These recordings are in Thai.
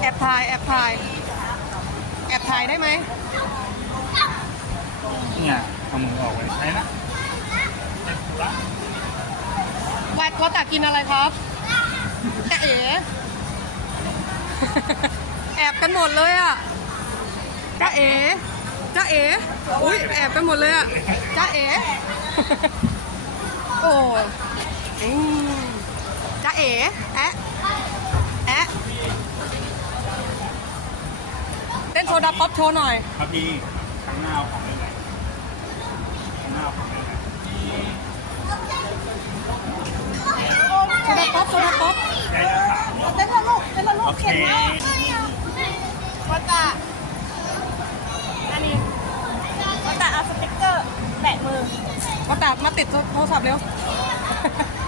แอบถ่าย แอบถ่าย แอบถ่ายได้ไหมเนี่ยเอามือออกไว้ใช้นะวัดวัดตากินอะไรครับจะเอ๋แอบกันหมดเลยอะจ้าเอ๋จ้าเอ๋อุ้ยแอบกันหมดเลยอะจ้าเอ๋โอ้อืมจ้าเอ๋แอะแอะเต้ นโซดาป๊อปโชว์หน่อย ครับพี่ข้างหน้าเอาของเล่นไหนข้างหน้าเอาของเล่นไหนโซดาป๊อปโซดาป๊อปได้แล้วค่ะเต้นละลูกเต้นละลูโอกเควัตตะอันนี้วัตตะเอาสติ๊กเกอร์แปะมือมาตามาติดโทรศัพท์เร็ว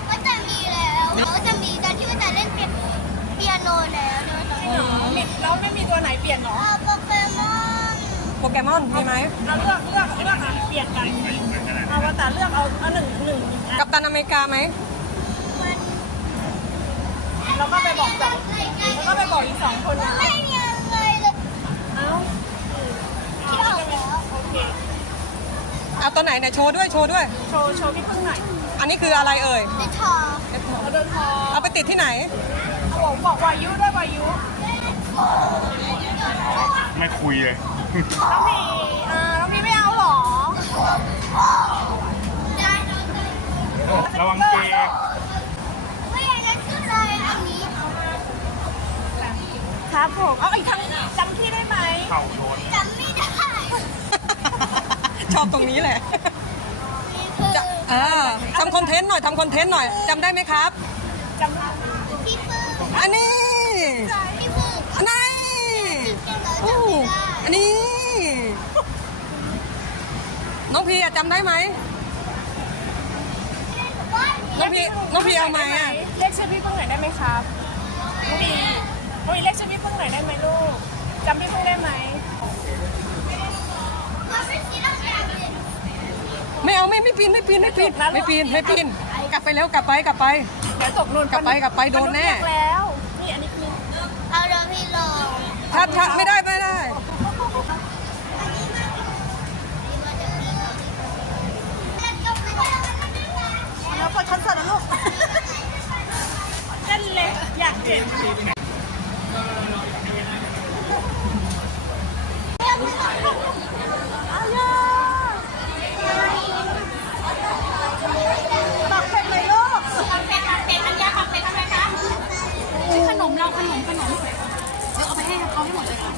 ก็จะมีแล้วเขาจะมีตอนที่ว่าจะเล่นเปียโนแล้วเดี๋ยตอนนี้มีแล้วไม่มีตัวไหนเปลี่ยนหรออ่าโปก ปเกมอนมีไหมเอาเลือกเลือกเลือกอะเปลี่ยนกันเอาวัตตะเลือกเอาเอาหนึ่งหนึ่งอะกัปตันอเมริกาไหมมันแล้วก็ไปบอกสองแล้วก็ไปบอกอีกสองคนนะไม่ยังไงเลยเอ้าคิดออกแล้วโอเคเอาตัวไหนเนี่ยโชว์ด้วยโชว์ด้วย โชว์โชว์พี่พึ่งหน่อยอันนี้คืออะไรเอ่ยเดทอเอาเดินทอเอาไปติดที่ไหนเอาบอกบอกวายุด้วยวายุ ไม่คุยเลย น้องพีอ่าน้องพีไม่เอาเหรอระวังเกย์ไม่อยากจะขึ้นเลยอันนี้ ครับผม เอาอีกครั้งจำที่ได้ไหมเข่าโดนจำไม่ได้ชอบตรงนี้แหละนี่คือจะเออทำคอนเทนต์หน่อยทำคอนเทนต์หน่อยจำได้ไหมครับ จำ พี่พึ่ง อันนี้ พี่พึ่ง อันนี้ จริงๆแล้ว อู้ จำไม่ได้ อันนี้ น้องพีอะจำได้ไหมน้องพีน้องพีเอาไหมอะเรียกชื่อพี่พึ่งหน่อยได้ไหมครับน้องพีน้องพีเรียกชื่อพี่พึ่งหน่อยได้ไหมลูกจำพี่พึ่งได้ไหมมันเป็นสีดำๆเลยไม่เอาไม่ไม่ปีนไม่ปีนไม่ปีนไม่ปีนไม่ปีนกลับไปแล้วกลับไปกลับไปเดี๋ยวตกหล่นกลับไปกลับไปโดนแน่มษย์เรียกแล้วนี่อันนี้คือเอาเดี๋ยวพี่ลองถ้าถ้าไม่ได้ ขนมเราขนมขนมเดี๋ยวเอาไปให้เขาให้หมดเลยค่ะ